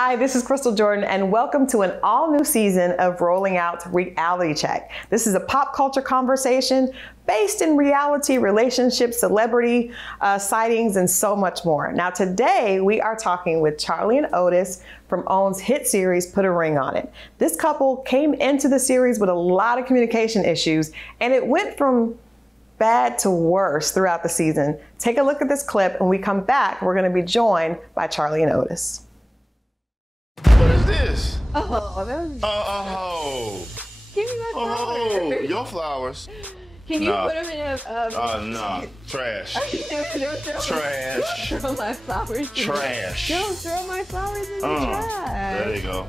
Hi, this is Crystal Jordan, and welcome to an all-new season of Rolling Out Reality Check. This is a pop culture conversation based in reality, relationships, celebrity sightings, and so much more. Now, today we are talking with Charlie and Otis from OWN's hit series, Put a Ring on It. This couple came into the series with a lot of communication issues, and it went from bad to worse throughout the season. Take a look at this clip, and when we come back, we're going to be joined by Charlie and Otis. What is this? Oh, that was... Oh. Give me my flowers. Oh, your flowers. Can you put them in a... no. Trash. Don't Trash. throw my flowers in Trash. Don't throw my flowers in the trash. There you go.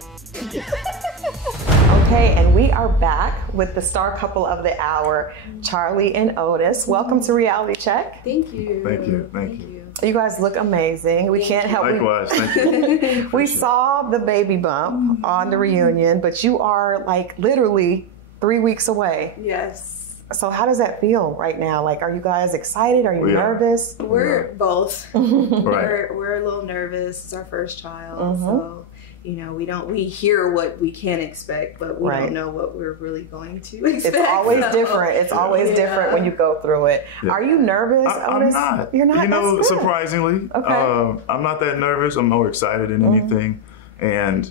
Okay, and we are back with the star couple of the hour, Charlie and Otis. Welcome to Reality Check. Thank you. Thank you. Thank you. You guys look amazing. We can't help it. Likewise. Thank you. We saw the baby bump on the reunion, but you are like literally 3 weeks away. Yes. So how does that feel right now? Like, are you guys excited? Are you nervous? We're both. Right. We're a little nervous. It's our first child, so you know, we hear what we can expect, but we don't know what we're really going to expect. It's always different. It's always different when you go through it. Yeah. Are you nervous, Otis? I'm not. You're not? You know, surprisingly. Okay. I'm not that nervous. I'm more excited than anything. And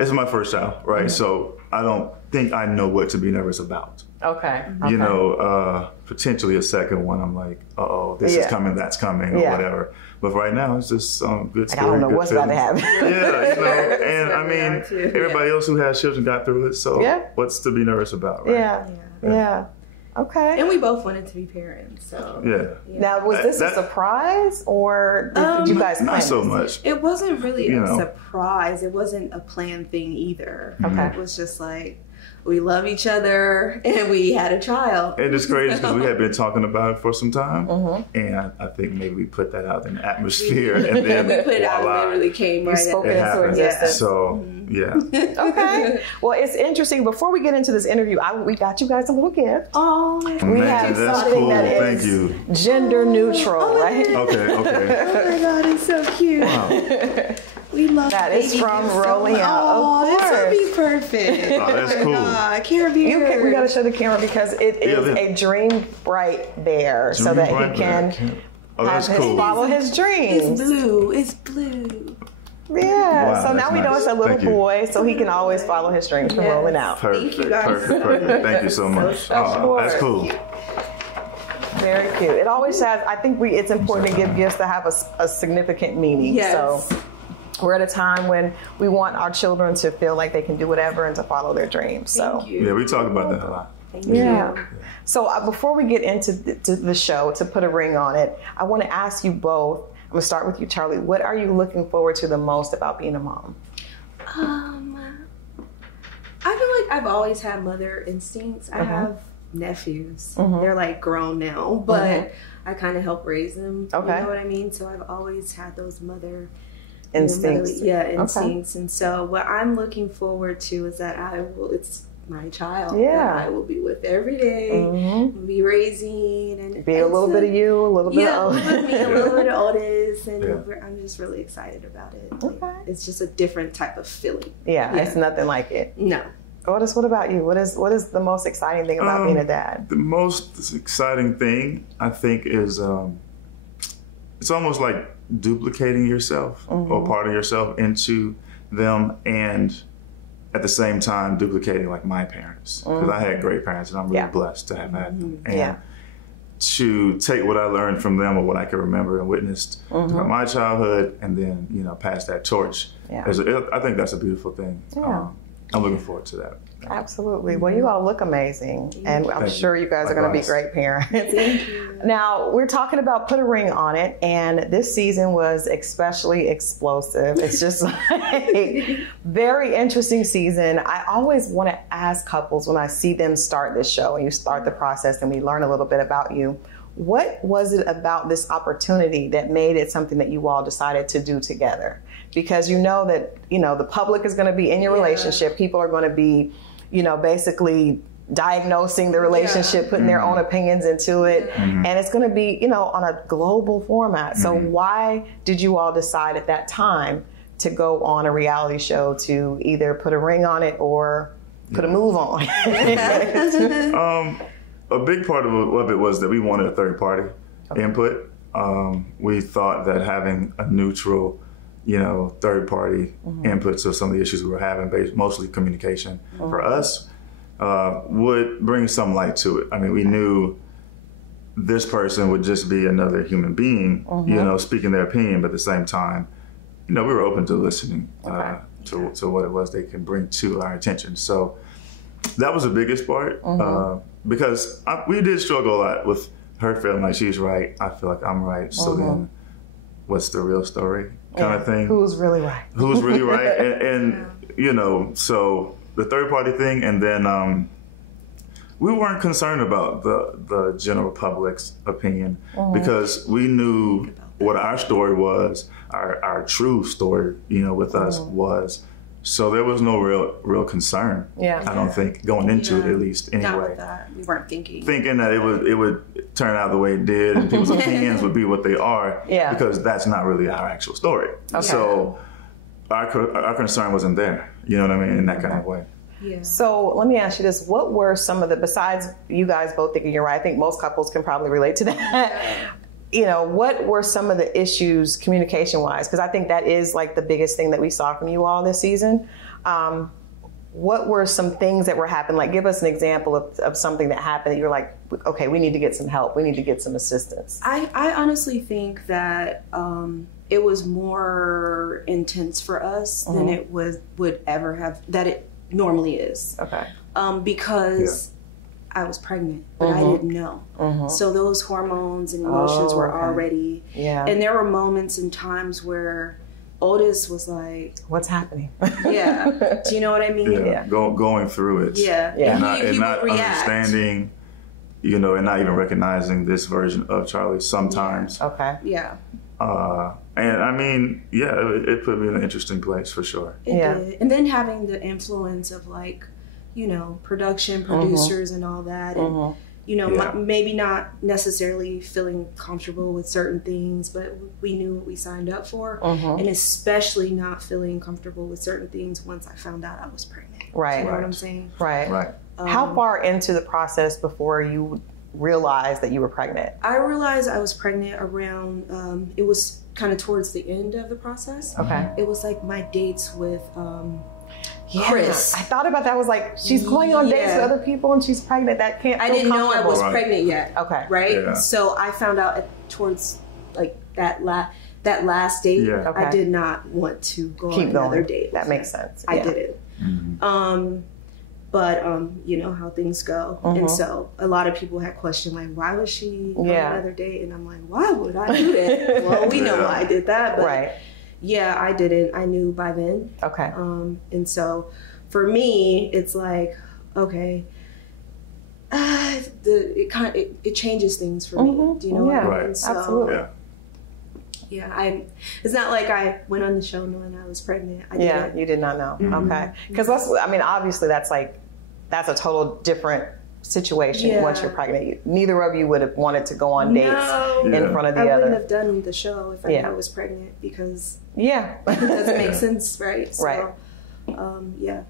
it's my first child, right? So I don't think I know what to be nervous about. Okay. You know, potentially a second one, I'm like, uh-oh, this is coming, that's coming, or whatever. But right now, it's just good story. I don't know what's about to happen. Yeah, you know, and I mean, everybody else who has children got through it, so what's to be nervous about, right? Yeah. Okay. And we both wanted to be parents, so. Yeah. Now, was this a surprise, or did you guys plan Not so much. It wasn't really a surprise. It wasn't a planned thing either. Okay. It was just like, we love each other, and we had a child. And it's crazy because we had been talking about it for some time, and I think maybe we put that out in the atmosphere, and then we put it out, and literally came right spoke at into existence. So, Okay. Well, it's interesting. Before we get into this interview, we got you guys a little gift. Oh, we have something that is Thank you. Gender neutral, right? Okay. Oh my God, it's so cute. Wow. We love that. Is from Rolling Out. Oh, of course. this would be perfect. Oh, that's cool. I can't be. We got to show the camera because it is a Dream Bright bear, so that he can follow his dreams. It's blue. It's blue. Yeah. Wow, so now we know it's a little boy, so he can always follow his dreams from Rolling Out. Perfect. Thank you guys. Perfect. Thank you so much. That's cool. Very cute. It always has. I think it's important to give gifts that have a significant meaning. Yes. So we're at a time when we want our children to feel like they can do whatever and to follow their dreams. So yeah, we talk about that a lot. Thank you. Yeah. So before we get into the show, to put a ring on it, I want to ask you both. I'm gonna start with you, Charlie. What are you looking forward to the most about being a mom? I feel like I've always had mother instincts. I have nephews. They're like grown now, but I kind of help raise them. Okay. You know what I mean? So I've always had those mother instincts. Instincts. And so what I'm looking forward to is that it's my child that I will be with every day, be raising and be a little bit of you, a little bit of a little bit of Otis, and I'm just really excited about it. Like, it's just a different type of feeling. Yeah, it's nothing like it. No. Otis, what about you? What is the most exciting thing about being a dad? The most exciting thing, I think, is it's almost like duplicating yourself or part of yourself into them, and at the same time duplicating like my parents, because I had great parents and I'm really blessed to have had them, and to take what I learned from them or what I can remember and witnessed throughout my childhood, and then pass that torch. I think that's a beautiful thing. I'm looking forward to that. Absolutely. Well, you all look amazing, and I'm sure you guys are going to be great parents. Thank you. Now, we're talking about Put a Ring on It, and this season was especially explosive. It's just like very interesting season. I always want to ask couples when I see them start this show, and you start the process and we learn a little bit about you, what was it about this opportunity that made it something that you all decided to do together? Because you know that, the public is going to be in your relationship. People are going to be, basically diagnosing the relationship, putting their own opinions into it. And it's going to be, on a global format. So why did you all decide at that time to go on a reality show to either put a ring on it or put a move on? A big part of it was that we wanted a third party input. We thought that having a neutral, third party input to some of the issues we were having, based mostly communication for us, would bring some light to it. I mean, we knew this person would just be another human being, speaking their opinion, but at the same time, we were open to listening to what it was they could bring to our attention. So that was the biggest part, because we did struggle a lot with her feeling like she's right, I feel like I'm right, so then what's the real story kind of thing. Who's really right? Who's really right? And so the third party thing, and then we weren't concerned about the general public's opinion because we knew what our story was, our true story, with us was. So there was no real concern. I don't think going into it, at least anyway. Not with that. We weren't thinking that it would turn out the way it did, and people's opinions would be what they are. Because that's not really our actual story. So our concern wasn't there. You know what I mean? In that kind of way. Yeah. So let me ask you this. What were some of the, besides you guys both thinking you're right, I think most couples can probably relate to that. What were some of the issues communication-wise? Because I think that is like the biggest thing that we saw from you all this season. What were some things that were happening? Like, give us an example of something that happened that you're like, okay, we need to get some help. We need to get some assistance. I honestly think that it was more intense for us than it would ever have, that it normally is. Okay. Because I was pregnant, but I didn't know. So those hormones and emotions were already, and there were moments and times where Otis was like, what's happening? Do you know what I mean? Going through it. And not understanding, and not even recognizing this version of Charlie sometimes. And I mean, it put me in an interesting place for sure. It did. And then having the influence of like, production, producers and all that. And, maybe not necessarily feeling comfortable with certain things, but we knew what we signed up for. And especially not feeling comfortable with certain things once I found out I was pregnant. Right. You know what I'm saying? Right. How far into the process before you realized that you were pregnant? I realized I was pregnant around, it was kind of towards the end of the process. Okay. It was like my dates with Chris. I thought about that. I was like, she's going on dates with other people and she's pregnant. That can't feel I didn't know I was Right. pregnant yet. Okay. Right? Yeah. So I found out towards like that last date, Yeah. Okay. I did not want to go Keep on going. another date. That makes sense. I Yeah. didn't. But you know how things go. And so a lot of people had questioned, like, why was she on another date? And I'm like, why would I do that? Well, we know why I did that. But yeah, I didn't. I knew by then. Okay. And so for me, it's like, okay, it changes things for me. Do you know what I mean? Right. So, Absolutely. it's not like I went on the show knowing I was pregnant. I didn't. You did not know. Okay. Because obviously that's a total different situation once you're pregnant. Neither of you would have wanted to go on dates in front of the I other. wouldn't have done the show if I knew I was pregnant because it doesn't make sense, right? So, Right.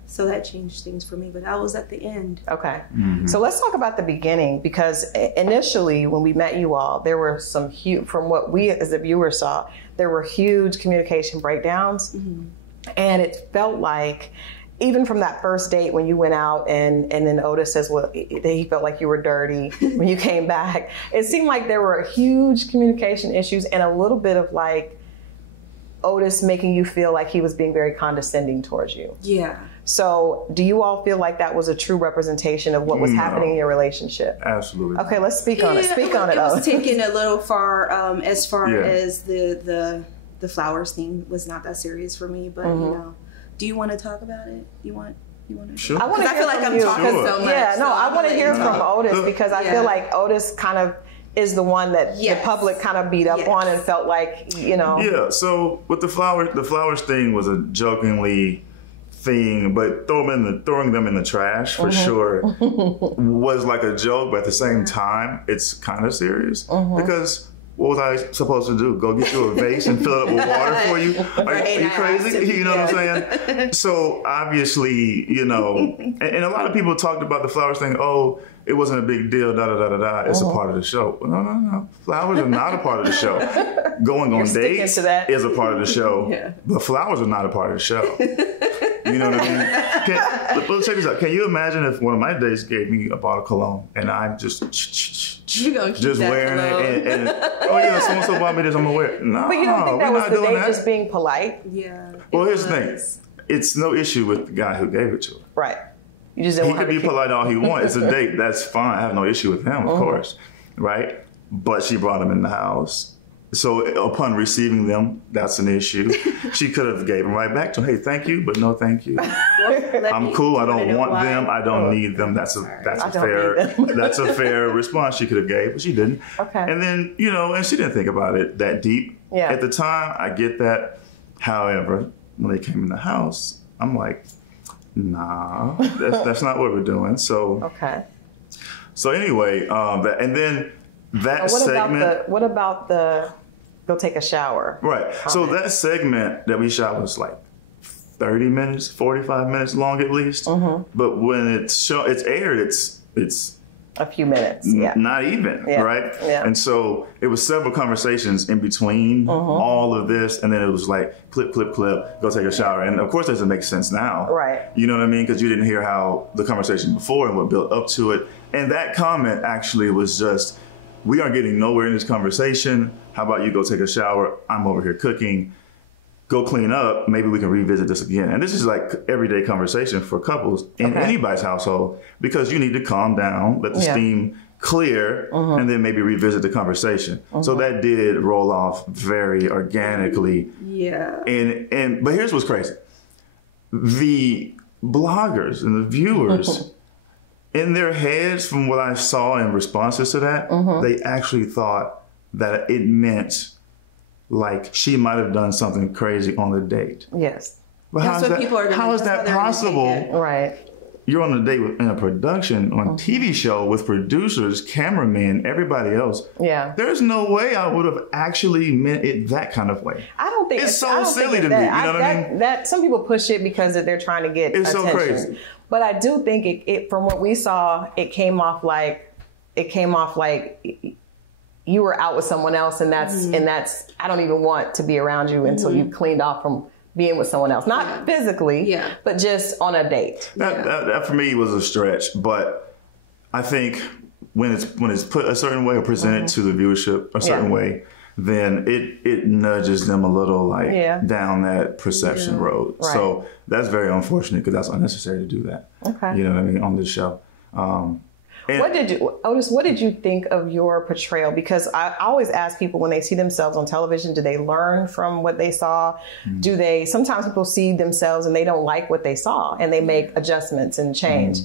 So that changed things for me, but I was at the end. Okay. So let's talk about the beginning, because initially when we met you all, there were some huge, from what we as the viewers saw, there were huge communication breakdowns. And it felt like, even from that first date when you went out and then Otis says, well, he felt like you were dirty when you came back. It seemed like there were huge communication issues and a little bit of like Otis making you feel like he was being very condescending towards you. Yeah. So do you all feel like that was a true representation of what was happening in your relationship? Absolutely. Okay, let's speak on it. Speak on it. It was taken a little far as the flowers thing was not that serious for me, but you know, do you want to talk about it? You want to? Sure. I feel like I'm talking so much. Yeah, no, so I want to hear from Otis because I feel Yeah. like Otis kind of is the one that the public kind of beat up on and felt like, Yeah, so with the flowers thing was a jokingly thing, but throwing them in the trash for sure was like a joke, but at the same time, it's kind of serious because what was I supposed to do? Go get you a vase and fill it up with water for you? Are you crazy? You know what I'm saying? So obviously, you know, and a lot of people talked about the flowers thing. Oh, it wasn't a big deal, da da da da da. It's a part of the show. No. Flowers are not a part of the show. Going on dates is a part of the show, but flowers are not a part of the show. You know what I mean? Let's check this out. Can you imagine if one of my dates gave me a bottle of cologne and I'm just wearing it and oh yeah, so bought me this, I'm gonna wear it. No, but you don't think that was the date just being polite? Yeah. Well, here's the thing. It's no issue with the guy who gave it to her. Right. You just didn't he could be polite all he wants. It's a date. That's fine. I have no issue with him, of course. Right? But she brought him in the house. So upon receiving them, that's an issue. She could have gave them right back to him. Hey, thank you, but no thank you. I'm cool. I don't want them. I don't need them. That's a fair response she could have gave, but she didn't. Okay. And then, you know, and she didn't think about it that deep. Yeah. At the time, I get that. However, when they came in the house, I'm like, nah, that's not what we're doing. So okay. So anyway, and then that segment. What about the go take a shower? Right. So that segment that we shot was like 30 minutes, 45 minutes long at least. But when it's aired, it's a few minutes. Yeah. Not even, right? Yeah. And so it was several conversations in between all of this. And then it was like, clip, go take a shower. And of course, that doesn't make sense now. Right. You know what I mean? Because you didn't hear how the conversation before and what built up to it. And that comment actually was just, we aren't getting nowhere in this conversation. How about you go take a shower? I'm over here cooking. Go clean up. Maybe we can revisit this again. And this is like everyday conversation for couples in anybody's household because you need to calm down, let the steam clear, and then maybe revisit the conversation. So that did roll off very organically. Yeah. But here's what's crazy. The bloggers and the viewers, in their heads, from what I saw in responses to that, they actually thought that it meant like she might have done something crazy on the date. Yes. But how is that possible? Right. You're on a date in a production on a TV show with producers, cameramen, everybody else. Yeah. There's no way I would have actually meant it that kind of way. I don't think it's so silly to me. You know what I mean? That some people push it because they're trying to get attention. So crazy. But I do think it from what we saw, it came off like you were out with someone else, and that's I don't even want to be around you until you cleaned off from being with someone else, not physically, but just on a date. That for me was a stretch, but I think when it's put a certain way or presented to the viewership a certain way, then it nudges them a little down that perception road. Right. So that's very unfortunate because that's unnecessary to do that. Okay. You know what I mean, on this show. Otis, what did you think of your portrayal? Because I always ask people when they see themselves on television, do they learn from what they saw? Sometimes people see themselves and they don't like what they saw and they make adjustments and change.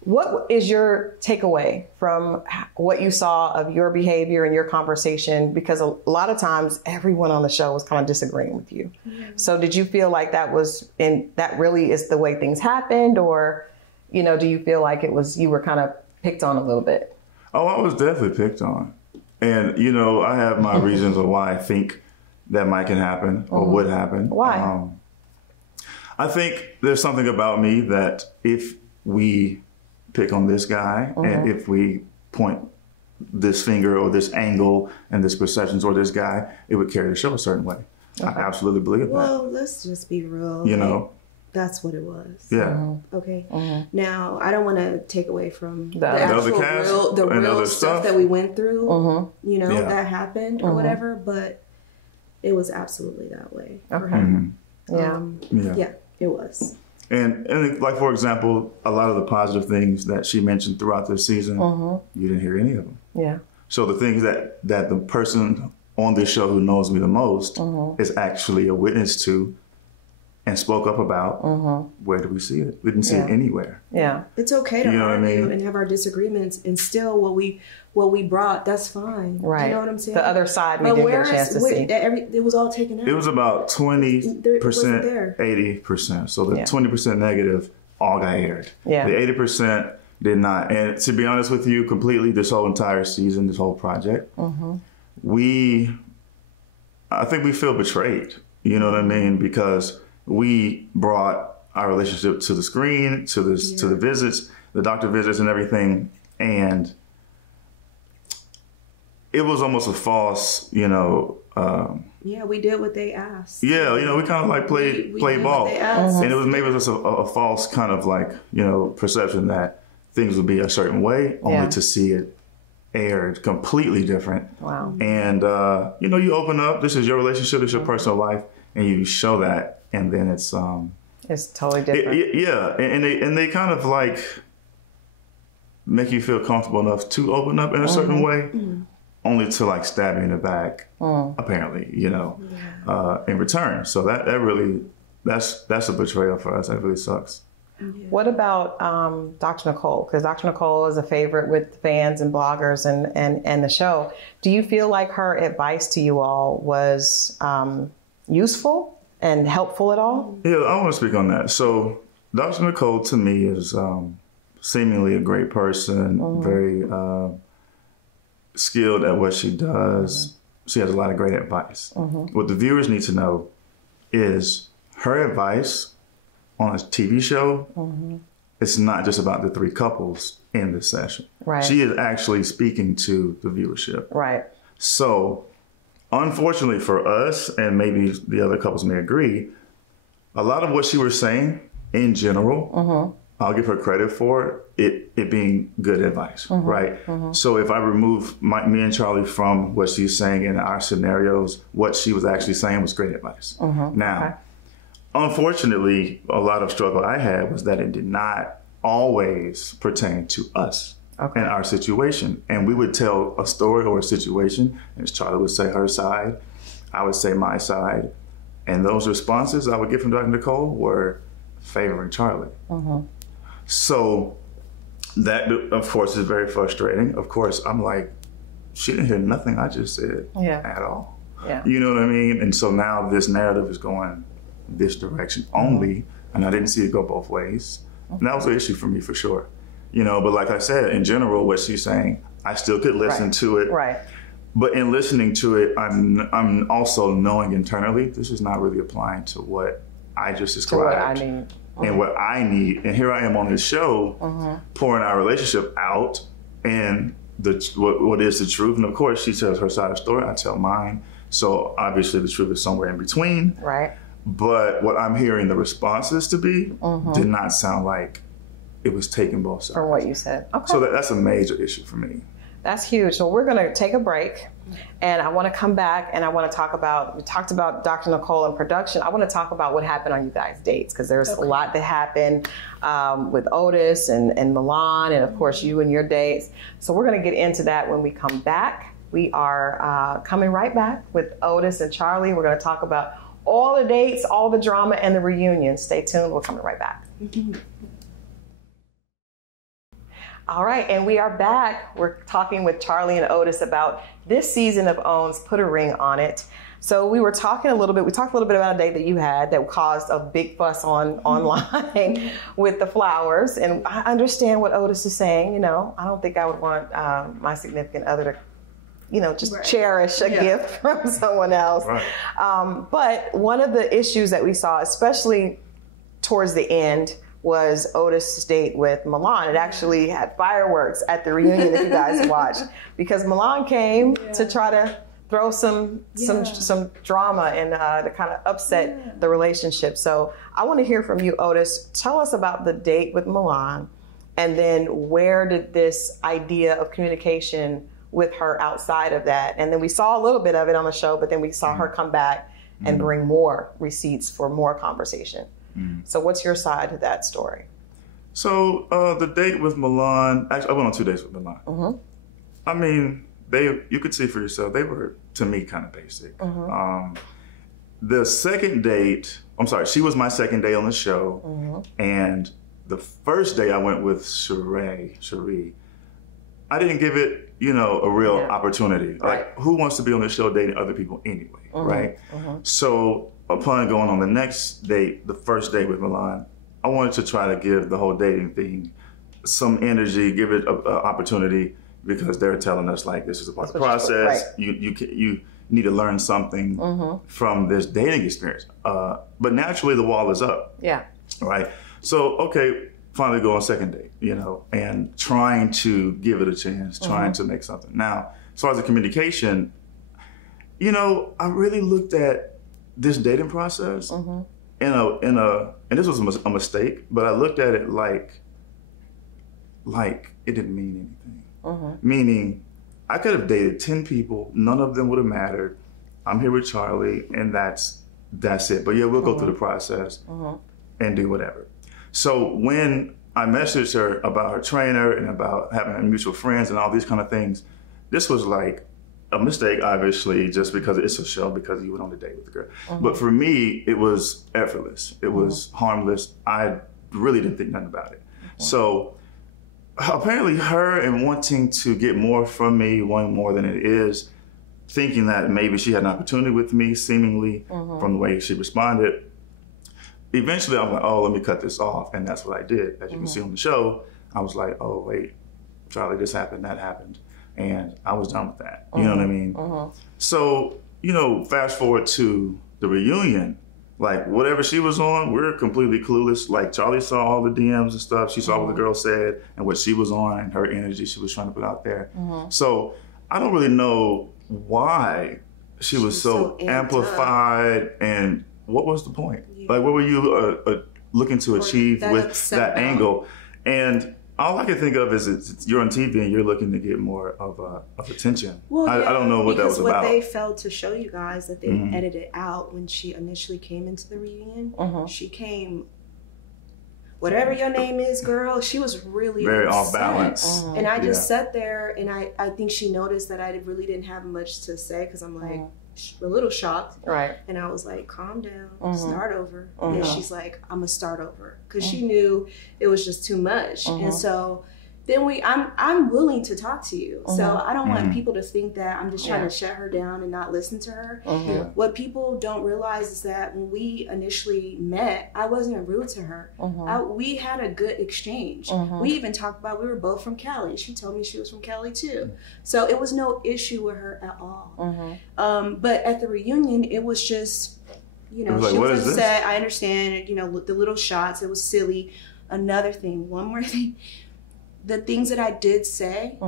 What is your takeaway from what you saw of your behavior and your conversation? Because a lot of times everyone on the show was kind of disagreeing with you. So did you feel like that really is the way things happened? Or, do you feel like you were kind of picked on a little bit? Oh, I was definitely picked on. And, I have my reasons of why I think that might can happen or would happen. Why? I think there's something about me that if we pick on this guy and if we point this finger or this angle and this perception toward this guy, it would carry the show a certain way. I absolutely believe that. Well, let's just be real. That's what it was. Yeah. Okay. Now, I don't want to take away from the actual real stuff that we went through, that happened or whatever, but it was absolutely that way for him. Yeah, it was. And like, for example, a lot of the positive things that she mentioned throughout this season, you didn't hear any of them. Yeah. So the things that the person on this show who knows me the most is actually a witness to and spoke up about, where do we see it? We didn't see it anywhere. Yeah. It's okay to argue and have our disagreements, and still what we brought, that's fine. Right. You know what I'm saying? The other side we didn't get a chance to see. It was all taken out. It was about 20%, 80%. So the 20% negative all got aired. Yeah. The 80% did not. And to be honest with you, completely this whole entire season, this whole project, I think we feel betrayed. You know what I mean? Because we brought our relationship to the screen, to the visits, the doctor visits and everything. And it was almost a false, you know. We did what they asked. Yeah, you know, we kind of like played ball. And it was maybe just a false kind of like, you know, perception that things would be a certain way, only to see it aired completely different. Wow. And, you know, you open up, this is your relationship, it's your personal life, and you show that, and then it's totally different. And they kind of like make you feel comfortable enough to open up in a certain way, only to like stab you in the back, apparently, you know, in return. So that really, that's a betrayal for us. That really sucks. Yeah. What about Dr. Nicole? Because Dr. Nicole is a favorite with fans and bloggers and the show. Do you feel like her advice to you all was useful and helpful at all? Yeah, I want to speak on that. So Dr. Nicole to me is seemingly a great person, very skilled at what she does. She has a lot of great advice. What the viewers need to know is her advice on a TV show, it's not just about the three couples in this session. Right. She is actually speaking to the viewership. Right. So, unfortunately for us, and maybe the other couples may agree, a lot of what she was saying in general, I'll give her credit for it being good advice, right? So if I remove me and Charlie from what she's saying in our scenarios, what she was actually saying was great advice. Now, unfortunately, a lot of struggle I had was that it did not always pertain to us and our situation. And we would tell a story or a situation, and Charlie would say her side, I would say my side. And those responses I would get from Dr. Nicole were favoring Charlie. So that, of course, is very frustrating. Of course, I'm like, she didn't hear nothing I just said at all. You know what I mean? And so now this narrative is going this direction only, and I didn't see it go both ways. And that was an issue for me for sure. You know, but like I said, in general, what she's saying, I still could listen to it. Right. But in listening to it, I'm also knowing internally, this is not really applying to what I just described. To what I need. And what I need. And here I am on this show, pouring our relationship out and what is the truth. And of course, she tells her side of the story, I tell mine. So obviously the truth is somewhere in between. Right. But what I'm hearing the responses to be did not sound like it was taking both sides. From what you said. Okay. So that's a major issue for me. That's huge. So we're going to take a break, and I want to come back and I want to talk about, we talked about Dr. Nicole and production. I want to talk about what happened on you guys' dates, because there's a lot that happened with Otis and Milan, and of course you and your dates. So we're going to get into that when we come back. We are coming right back with Otis and Charlie. We're going to talk about all the dates, all the drama, and the reunion. Stay tuned. We're coming right back. All right, and we are back. We're talking with Charlie and Otis about this season of OWN's Put a Ring on It. So we talked a little bit about a date that you had that caused a big fuss online with the flowers. And I understand what Otis is saying. You know, I don't think I would want my significant other to, you know, just cherish a gift from someone else. Right. But one of the issues that we saw, especially towards the end, was Otis' date with Milan. It actually had fireworks at the reunion that you guys watched, because Milan came to try to throw some drama and to kind of upset the relationship. So I want to hear from you, Otis. Tell us about the date with Milan, and then where did this idea of communication with her outside of that? And then we saw a little bit of it on the show, but then we saw her come back and bring more receipts for more conversation. So what's your side to that story? So the date with Milan, actually I went on 2 dates with Milan. I mean, you could see for yourself, they were, to me, kind of basic. The second date, I'm sorry, she was my second day on the show. And the first day I went with Cherie, I didn't give it, you know, a real opportunity. Like, who wants to be on the show dating other people anyway, right? So upon going on the next date, the first date with Milan, I wanted to try to give the whole dating thing some energy, give it an opportunity, because they're telling us like this is a part of the process. You need to learn something from this dating experience. But naturally, the wall is up. Yeah. Right. So okay, finally go on second date, and trying to give it a chance, trying to make something. Now, as far as the communication, I really looked at this dating process in a, and this was a mistake, but I looked at it like it didn't mean anything. Meaning, I could have dated 10 people, none of them would have mattered. I'm here with Charlie, and that's it. But yeah, we'll go through the process and do whatever. So when I messaged her about her trainer and about having mutual friends and all these kind of things, this was like a mistake, obviously, just because it's a show, because you went on a date with the girl. But for me, it was effortless. It was harmless. I really didn't think nothing about it. So apparently her and wanting to get more from me, wanting more than it is, thinking that maybe she had an opportunity with me, seemingly, from the way she responded. Eventually, I'm like, oh, let me cut this off. And that's what I did. As you can see on the show, I was like, oh, wait, Charlie, this happened, that happened. And I was done with that. You know what I mean? So, fast forward to the reunion, like whatever she was on, we're completely clueless. Like Charlie saw all the DMs and stuff. She saw what the girl said and what she was on and her energy she was trying to put out there. So I don't really know why she was so amplified, and what was the point? Like, what were you looking to achieve with that angle? And all I can think of is you're on TV and you're looking to get more of attention. Well, I don't know what that was about. What they failed to show you guys that they edited out when she initially came into the reunion. She came, whatever your name is, girl, she was really very upset. Off balance. And I just sat there, and I think she noticed that I really didn't have much to say, because I'm like, a little shocked. Right. And I was like, calm down, start over. And she's like, I'm gonna start over. Because she knew it was just too much. And so then I'm willing to talk to you. So I don't want people to think that I'm just trying to shut her down and not listen to her. What people don't realize is that when we initially met, I wasn't rude to her. We had a good exchange. We even talked about, we were both from Cali. She told me she was from Cali too. So it was no issue with her at all. But at the reunion, it was just, she was upset. I understand, the little shots, it was silly. Another thing, one more thing. The things that I did say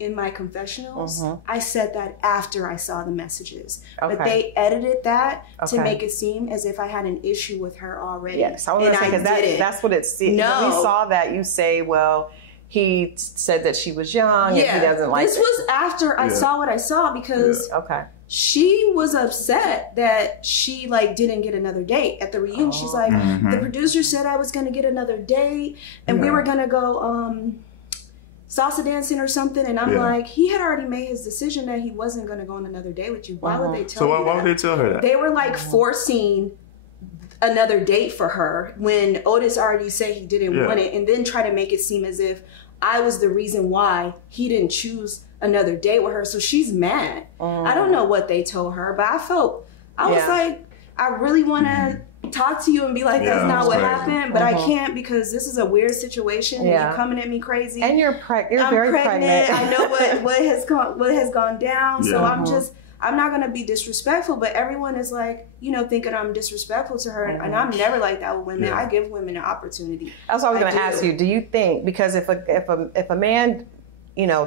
in my confessionals, I said that after I saw the messages. But they edited that to make it seem as if I had an issue with her already. Yes, I was going to say, because that's what it seemed. No. When we saw that, you say, well, he said that she was young and he doesn't like this. Was after I saw what I saw, because she was upset that she didn't get another date at the reunion. She's like, the producer said I was going to get another date and we were going to go salsa dancing or something. And I'm like, he had already made his decision that he wasn't going to go on another date with you. Why would they tell you that? So why would they tell her that? They were forcing another date for her when Otis already said he didn't want it, and then try to make it seem as if I was the reason why he didn't choose another date with her. So she's mad. I don't know what they told her, but I was like, I really want to talk to you and be like, that's not what happened, but I can't, because this is a weird situation. You're coming at me crazy. And you're very pregnant. I know what has gone down. So I'm not going to be disrespectful, but everyone is thinking I'm disrespectful to her. And I'm never like that with women. I give women an opportunity. That's what I was going to ask you. Do you think, because if a man,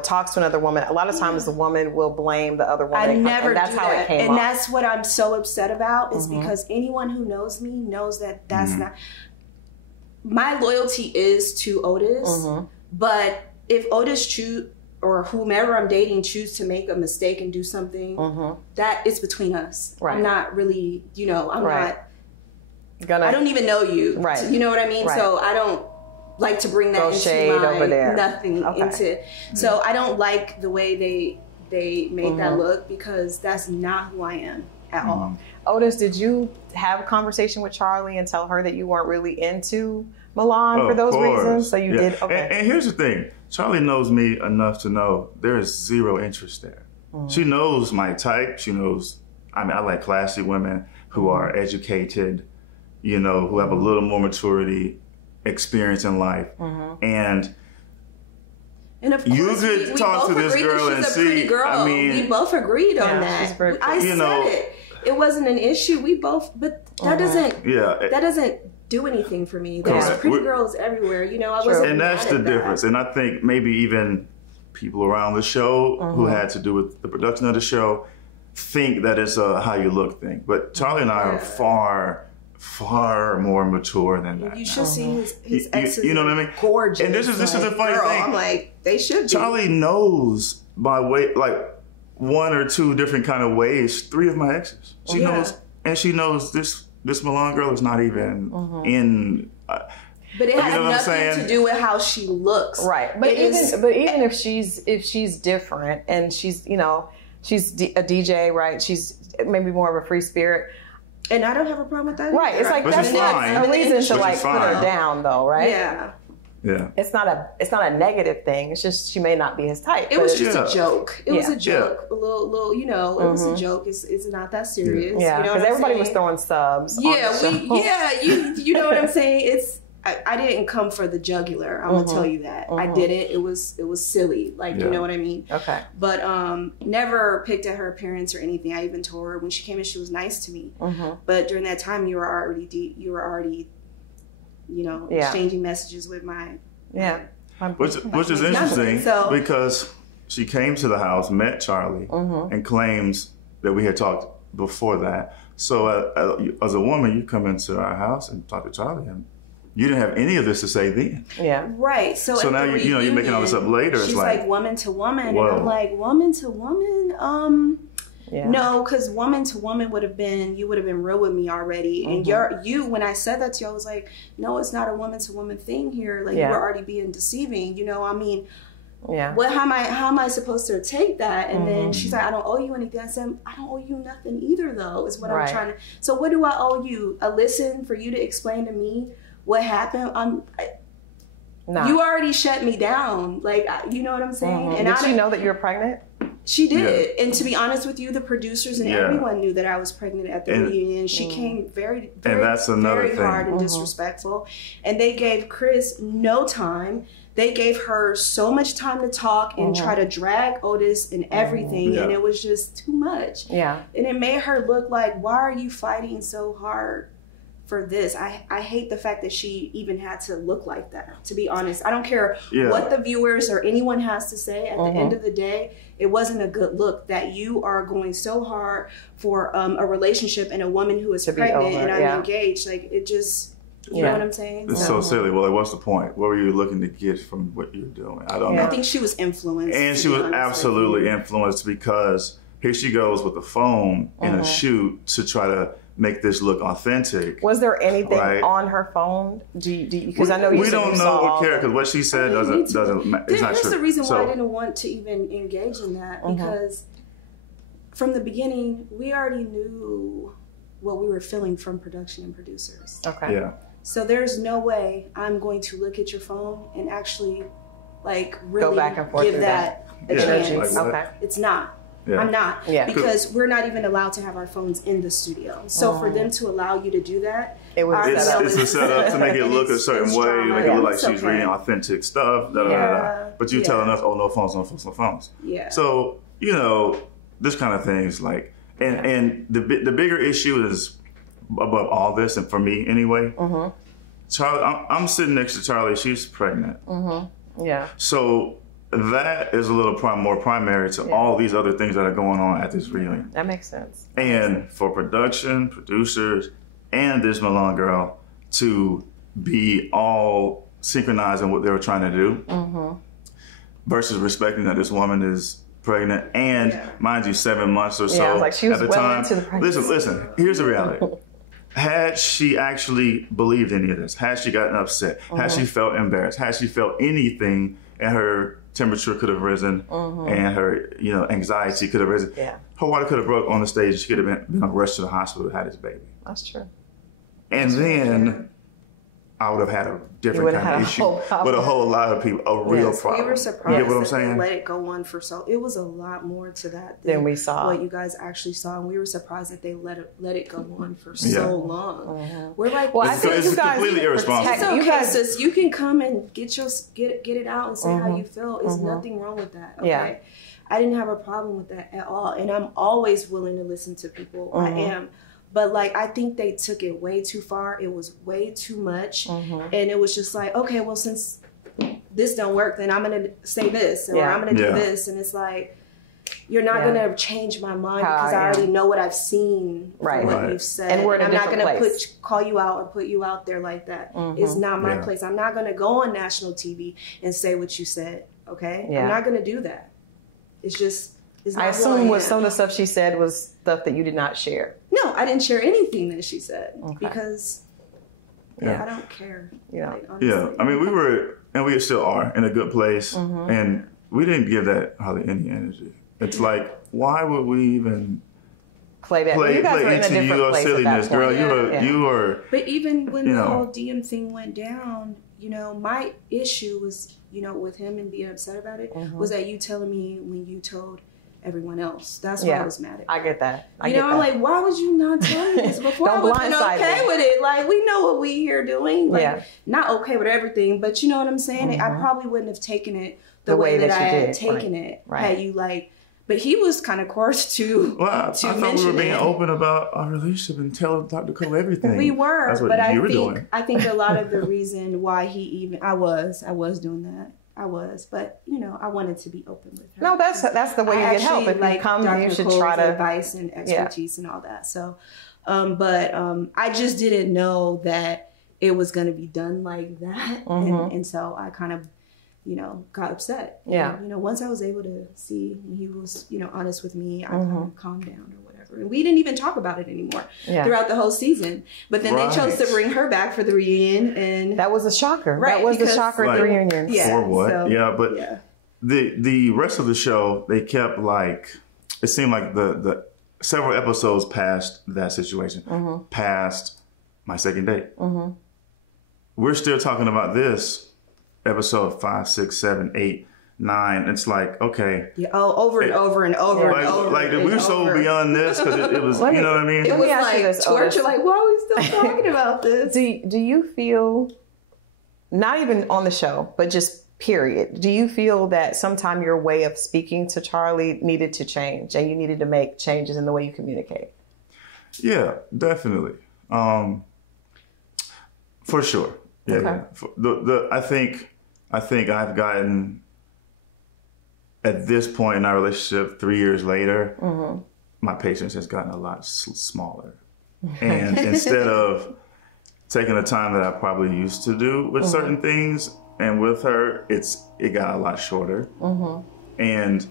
talks to another woman, a lot of times the woman will blame the other woman. I never and that's do how that. It came and off. That's what I'm so upset about, is because anyone who knows me knows that that's not, my loyalty is to Otis, but if Otis or whomever I'm dating choose to make a mistake and do something, that is between us. Right. I'm not really, I'm not, I don't even know you. Right. You know what I mean? Right. So I don't like to bring that into shade over there. Nothing into. So I don't like the way they make that look, because that's not who I am at all. Otis, did you have a conversation with Charlie and tell her that you weren't really into Milan for those reasons? So you did. Okay. And here's the thing: Charlie knows me enough to know there is zero interest there. She knows my type. She knows. I like classy women who are educated, who have a little more maturity, experience in life, and And of course, you could talk to this girl and see. Girl. I mean, we both agreed on that. She's very I said it. It wasn't an issue. We both, but that doesn't. Yeah. That doesn't do anything for me. There's Correct. pretty girls everywhere. You know, I wasn't. And that's the difference. And I think maybe even people around the show who had to do with the production of the show think that it's a how you look thing. But Charlie and I are far more mature than that. You should see his exes. You know what I mean? Gorgeous. And this is a funny thing. I'm like, they should be. Charlie knows by way, like, one or two different kind of ways, 3 of my exes. She knows, and she knows this Milan girl is not even in. But it has nothing to do with how she looks, right? But even if she's different and she's she's a DJ, right? She's maybe more of a free spirit. And I don't have a problem with that. Right. It's like that's not a reason to like put her down, though, right? Yeah. Yeah. It's not a negative thing. It's just she may not be his type. It was just a joke. It was a joke. A little, it was a joke. It's not that serious. Yeah. Because everybody was throwing subs. Yeah. You know what I'm saying? I didn't come for the jugular. I'm gonna tell you that. I didn't. It was silly. Like, you know what I mean? Okay. But never picked at her appearance or anything. I even told her when she came in, she was nice to me. But during that time, you were already exchanging messages with my which is interesting because she came to the house, met Charlie, and claims that we had talked before that. So as a woman, you come into our house and talk to Charlie, and you didn't have any of this to say then. Yeah. Right. So now you're making all this up later. She's it's like woman to woman, and I'm like, woman to woman. No, because woman to woman you would have been real with me already. And when I said that to you, I was like, no, it's not a woman to woman thing here. Like, you were already being deceiving. I mean, how am I supposed to take that? And then she's like, I don't owe you anything. I said, I don't owe you nothing either, though, is what I'm trying to. So what do I owe you? A listen for you to explain to me what happened? You already shut me down. Like, you know what I'm saying? And did she know that you were pregnant? She did. Yeah. And to be honest with you, the producers and everyone knew that I was pregnant at the reunion. She came very, very, that's another very thing. hard and disrespectful. And they gave Chris no time. They gave her so much time to talk and try to drag Otis and everything. And it was just too much. Yeah. And it made her look like, why are you fighting so hard for this? I hate the fact that she even had to look like that, to be honest. I don't care what the viewers or anyone has to say. At the end of the day, it wasn't a good look that you are going so hard for a relationship and a woman who is pregnant and I'm engaged. Like, it just, you know what I'm saying? It's so silly. Well, what's the point? What were you looking to get from what you're doing? I don't know. I think she was influenced. And she was absolutely influenced because here she goes with a phone in a shoot to try to make this look authentic. Was there anything on her phone? Because I know we don't know or care because what she said doesn't. It's not true. That's the reason why I didn't want to even engage in that, because from the beginning we already knew what we were feeling from production and producers. Okay. Yeah. So there's no way I'm going to look at your phone and actually like really go back and forth give that a chance. Like, okay. It's not. Yeah. I'm not. Yeah. Because we're not even allowed to have our phones in the studio. So for them to allow you to do that, it's a setup to make it look a certain way, make it look like she's reading authentic stuff. But you telling us, oh, no phones, no phones, no phones. Yeah. So, this kind of things like, and the bigger issue is above all this, and for me anyway, Charlie, I'm sitting next to Charlie, she's pregnant. Yeah. So that is a little more primary to all these other things that are going on at this reunion. That makes sense. And for production, producers, and this Milan girl to be all synchronized in what they were trying to do versus respecting that this woman is pregnant and, mind you, 7 months or so I was like, she was at the well time. into the pregnancy. Listen, here's the reality. Had she actually believed any of this, had she gotten upset, had she felt embarrassed, had she felt anything, and her temperature could have risen and her anxiety could have risen, her water could have broke on the stage. She could have been rushed to the hospital and had this baby. That's true. And then I would have had a different kind of issue with a whole lot of people, a real problem. We were surprised you get what I'm that saying? they let it go on for so. It was a lot more to that than we saw. What you guys actually saw, and we were surprised that they let it go on for so long. We're like, well, I think it's you guys completely irresponsible. It's okay, you guys, sis, you can come and get it out and say how you feel. There's nothing wrong with that. Okay. Yeah. I didn't have a problem with that at all, and I'm always willing to listen to people. I am. But like, I think they took it way too far. It was way too much. And it was just like, okay, well, since this don't work, then I'm going to say this, or I'm going to do this. And it's like, you're not going to change my mind because I already know what I've seen from what you've said. And we're in a I'm not going to call you out or put you out there like that. It's not my place. I'm not going to go on national TV and say what you said, okay? I'm not going to do that. It's just... I assume what some of the stuff she said was stuff that you did not share. No, I didn't share anything that she said because I don't care. Like, I mean, we were, and we still are, in a good place, and we didn't give that hardly any energy. It's like, why would we even play that? Play into your silliness, girl? You are. But even when the whole DM thing went down, my issue was, with him and being upset about it, was that you telling me when you told everyone else. That's why I was mad at. I get that. I'm like, why would you not tell me this before? I would have been okay with it. Like, we know what we here doing. Like, not okay with everything, but you know what I'm saying? I probably wouldn't have taken it the way that I had taken it. Had you but he was kind of coarse too. Well, I thought we were being open about our relationship and telling Dr. Cole everything. We were, that's what but I think a lot of the reason why I was doing that. I was, but I wanted to be open with her. No, that's the way you get help. If you come, Dr. you should Nicole's try to advice and expertise and all that. So, but I just didn't know that it was going to be done like that, and so I kind of, got upset. Yeah. And, once I was able to see and he was, honest with me, I kind of calmed down or whatever. And we didn't even talk about it anymore throughout the whole season. But then they chose to bring her back for the reunion, and that was a shocker. That was the shocker at the reunion. Yeah, for what? So, but the rest of the show, they kept it seemed like the several episodes past that situation, past my second date. We're still talking about this episode 5, 6, 7, 8, 9. It's like, okay. Yeah, over and over and over and over. Like we're so beyond this because it was, you know what I mean? It was like torture. Like, why are we still talking about this? Do you feel, not even on the show, but just period, do you feel that sometime your way of speaking to Charlie needed to change and you needed to make changes in the way you communicate? Yeah, definitely. For sure. Yeah. Okay. I think I've gotten, at this point in our relationship, 3 years later, my patience has gotten a lot smaller. And instead of taking the time that I probably used to do with certain things, and with her, it got a lot shorter. And,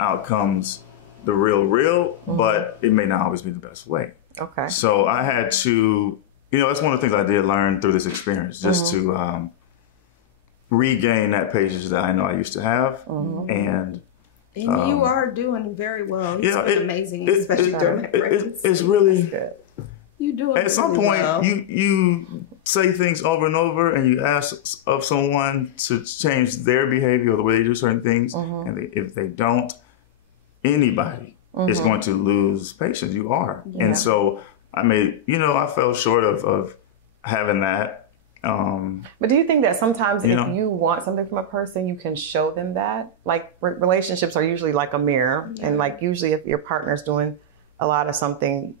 out comes the real, but it may not always be the best way. Okay. So I had to, that's one of the things I did learn through this experience, just to regain that patience that I know I used to have. And you are doing very well. It's amazing, especially during that pregnancy. It's really... You do it at some really point, well. you say things over and over, and you ask of someone to change their behavior or the way they do certain things, and if they don't, anybody is going to lose patience. You are. Yeah. And so I fell short of having that. But do you think that sometimes if you want something from a person, you can show them that? Like relationships are usually like a mirror, and like usually if your partner's doing a lot of something,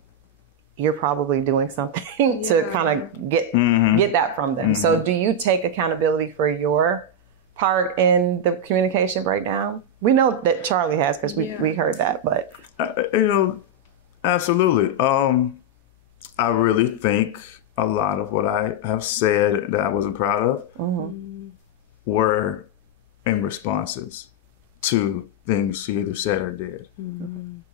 you're probably doing something to kind of get that from them. So do you take accountability for your part in the communication breakdown? We know that Charlie has, because we heard that, but. Absolutely. I really think a lot of what I have said that I wasn't proud of were in responses to things she either said or did.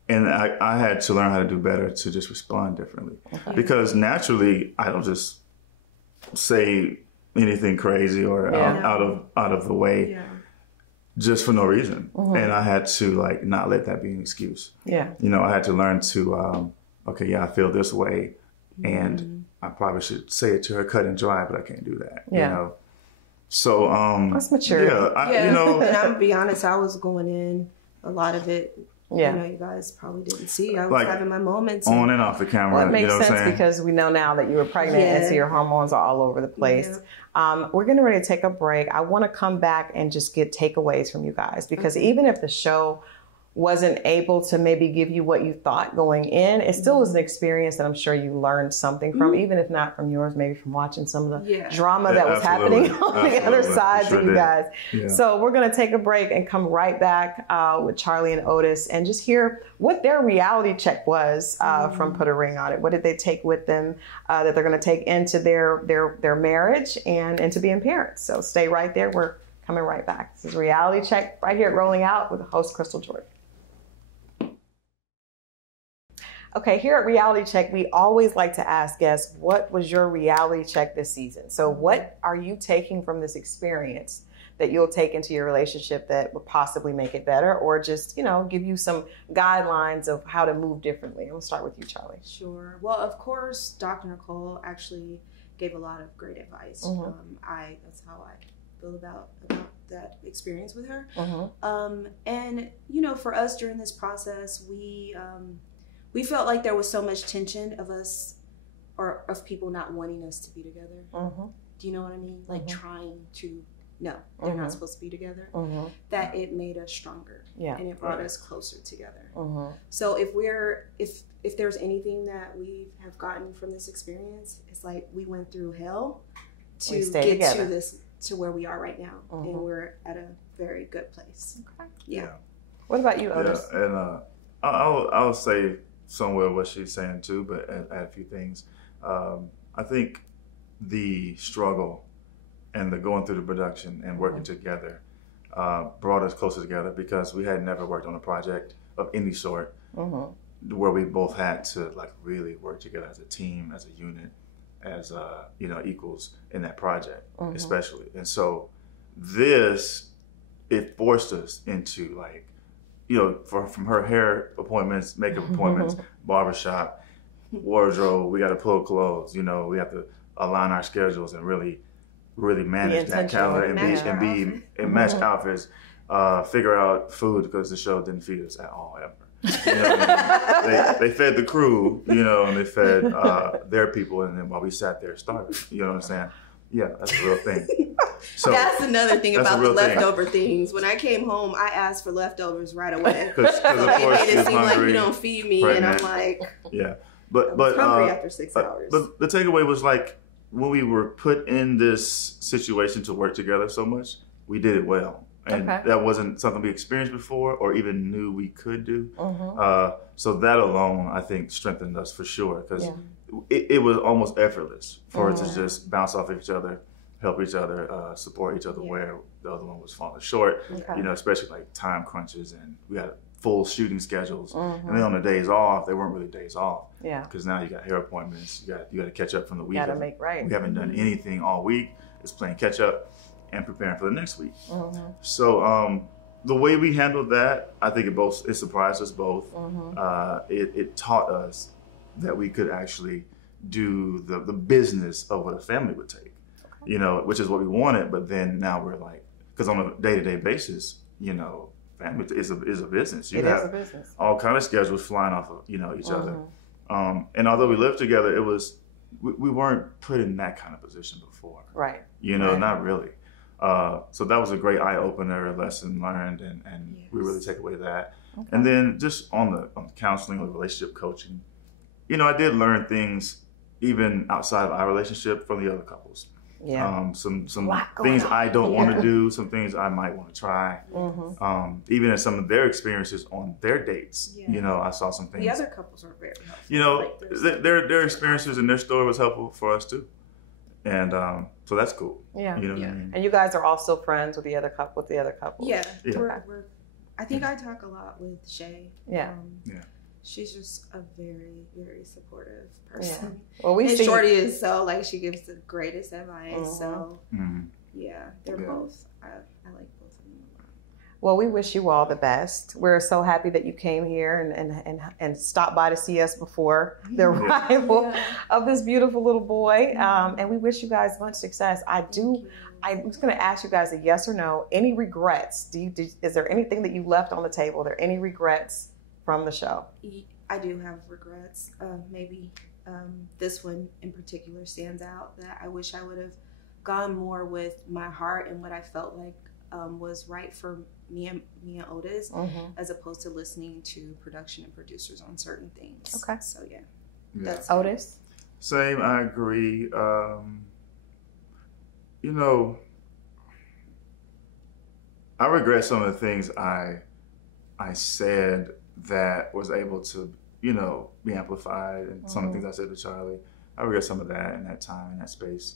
And I had to learn how to do better to just respond differently. Okay. Because naturally, I don't just say anything crazy or out of the way just for no reason. And I had to not let that be an excuse. Yeah. I had to learn to, I feel this way, and I probably should say it to her cut and dry, but I can't do that. Yeah. You know? So that's mature. You know, and I'm gonna be honest, I was going in a lot of it. Yeah. You know, you guys probably didn't see. I was like, having my moments on and off the camera. Well, it makes you know what I'm sense saying? because we know now that you were pregnant, and so your hormones are all over the place. We're getting ready to take a break. I want to come back and just get takeaways from you guys, because even if the show wasn't able to maybe give you what you thought going in, it still was an experience that I'm sure you learned something from, even if not from yours, maybe from watching some of the drama that was happening on the other side of you guys. Yeah. So we're going to take a break and come right back with Charlie and Otis and just hear what their reality check was from Put a Ring on It. What did they take with them that they're going to take into their marriage and into being parents? So stay right there. We're coming right back. This is Reality Check right here at Rolling Out with host Crystal Jordan. Okay, here at Reality Check, we always like to ask guests, what was your reality check this season? So what are you taking from this experience that you'll take into your relationship that would possibly make it better, or just, give you some guidelines of how to move differently? I'm gonna start with you, Charlie. Sure. Well, of course, Dr. Nicole actually gave a lot of great advice. That's how I feel about that experience with her. And, for us during this process, we felt like there was so much tension of us, or of people not wanting us to be together. Do you know what I mean? Like trying to, no, they're not supposed to be together. That it made us stronger. Yeah. And it brought us closer together. So if there's anything that we have gotten from this experience, it's like we went through hell to get together. to where we are right now. And we're at a very good place. Okay. Yeah. What about you, Otis? Yeah, and I'll say somewhere what she's saying too, but add a few things. I think the struggle and the going through the production and working together brought us closer together, because we had never worked on a project of any sort where we both had to really work together as a team, as a unit, as equals in that project, especially. And so it forced us into from her hair appointments, makeup appointments, barbershop, wardrobe, we got to pull clothes, we have to align our schedules and really manage that calendar and match outfits, figure out food, because the show didn't feed us at all ever. They fed the crew, and they fed their people, and then while we sat there starving, you know what I'm saying? Yeah, that's a real thing. So that's another thing about the leftover things. When I came home, I asked for leftovers right away. Because they made it seem like you don't feed me, and I'm like, yeah. But hungry after 6 hours. But the takeaway was when we were put in this situation to work together so much, we did it well. And that wasn't something we experienced before or even knew we could do. So that alone, I think, strengthened us for sure, because it was almost effortless for us to just bounce off each other, help each other, support each other where the other one was falling short, especially time crunches, and we had full shooting schedules. And then on the days off, they weren't really days off. Yeah. Because now you got hair appointments, you got to catch up from the week. Got to make right. We haven't done anything all week. It's playing catch up and preparing for the next week. So the way we handled that, I think it surprised us both. It taught us that we could actually do the business of what a family would take, which is what we wanted. But then now we're because on a day-to-day basis, family is a business. You have a business. All kind of schedules flying off of each other. And although we lived together, we weren't put in that kind of position before. Right. Not really. So that was a great eye-opener, lesson learned, and we really take away that. And then just on the counseling or relationship coaching, I did learn things even outside of our relationship from the other couples. Yeah. Some things I don't want to do, some things I might want to try. Even in some of their experiences on their dates, I saw some things. The other couples were very helpful. Their experiences and their story was helpful for us too. And so that's cool. Yeah. What I mean? And you guys are also friends with the other couple. Yeah. I think I talk a lot with Shay. Yeah. She's just a very, very supportive person. Yeah. Well, and Shorty is so she gives the greatest advice. So yeah, they're both. I like both of them a lot. Well, we wish you all the best. We're so happy that you came here and stopped by to see us before the arrival of this beautiful little boy. And we wish you guys much success. I'm just going to ask you guys a yes or no. Any regrets? Is there anything that you left on the table? Are there any regrets from the show? I do have regrets. Maybe this one in particular stands out, that I wish I would have gone more with my heart and what I felt like was right for me and Otis, as opposed to listening to production and producers on certain things. Okay. So yeah. That's Otis. Same. I agree. You know, I regret some of the things I said that was able to, you know, be amplified, and some of the things I said to Charlie. I regret some of that in that time, in that space.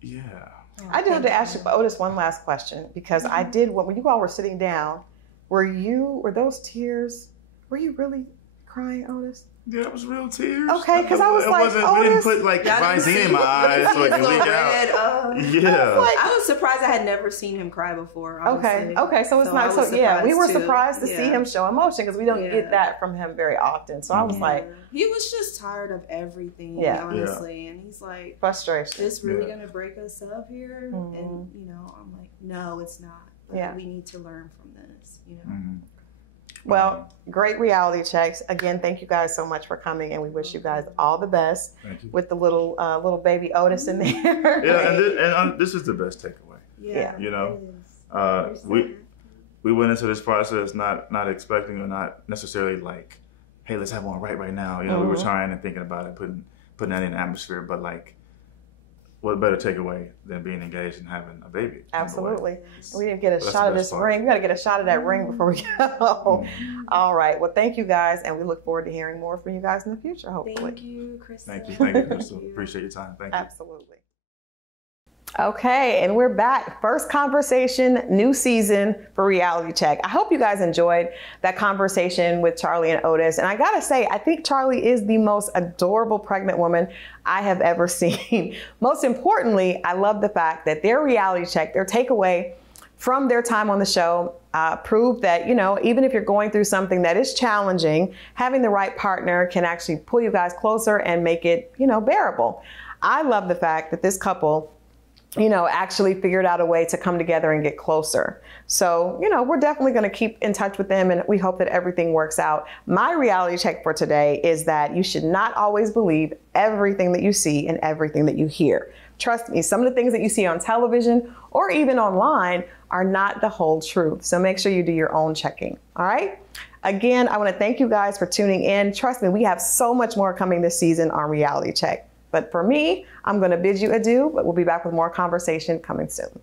Yeah. I do have to ask you, Otis, one last question, because I did, when you all were sitting down, were those tears, were you really crying, Otis? Yeah, it was real tears. Okay, because I was like, Otis, we didn't put like Visine in my eyes so it can leak out. Yeah. I was surprised. I had never seen him cry before. Honestly. Okay, so it's not so. Yeah, we were surprised to see him show emotion, because we don't get that from him very often. So I was like, he was just tired of everything, honestly, and he's like, frustration. Is this really gonna break us up here? And you know, I'm like, no, it's not. But we need to learn from this. You know. Well, great reality checks. Again, thank you guys so much for coming, and we wish you guys all the best with the little baby Otis in there. Yeah, and this is the best takeaway. Yeah. You know, we went into this process not expecting, or not necessarily like, hey, let's have one right now. You know, we were trying and thinking about it, putting that in the atmosphere, but like, what better takeaway than being engaged and having a baby? Absolutely. We didn't get a shot of this ring. We got to get a shot of that ring before we go. All right. Well, thank you guys, and we look forward to hearing more from you guys in the future, hopefully. Thank you, Crystal. Thank you, Crystal. Appreciate your time. Thank you. Absolutely. Okay, and we're back. First conversation, new season for Reality Check. I hope you guys enjoyed that conversation with Charlie and Otis. And I gotta say, I think Charlie is the most adorable pregnant woman I have ever seen. Most importantly, I love the fact that their reality check, their takeaway from their time on the show, proved that, you know, even if you're going through something that is challenging, having the right partner can actually pull you guys closer and make it, you know, bearable. I love the fact that this couple, you know, actually figured out a way to come together and get closer. So, you know, we're definitely going to keep in touch with them, and we hope that everything works out. My reality check for today is that you should not always believe everything that you see and everything that you hear. Trust me, some of the things that you see on television or even online are not the whole truth. So make sure you do your own checking. All right. Again, I want to thank you guys for tuning in. Trust me, we have so much more coming this season on Reality Check. But for me, I'm going to bid you adieu, but we'll be back with more conversation coming soon.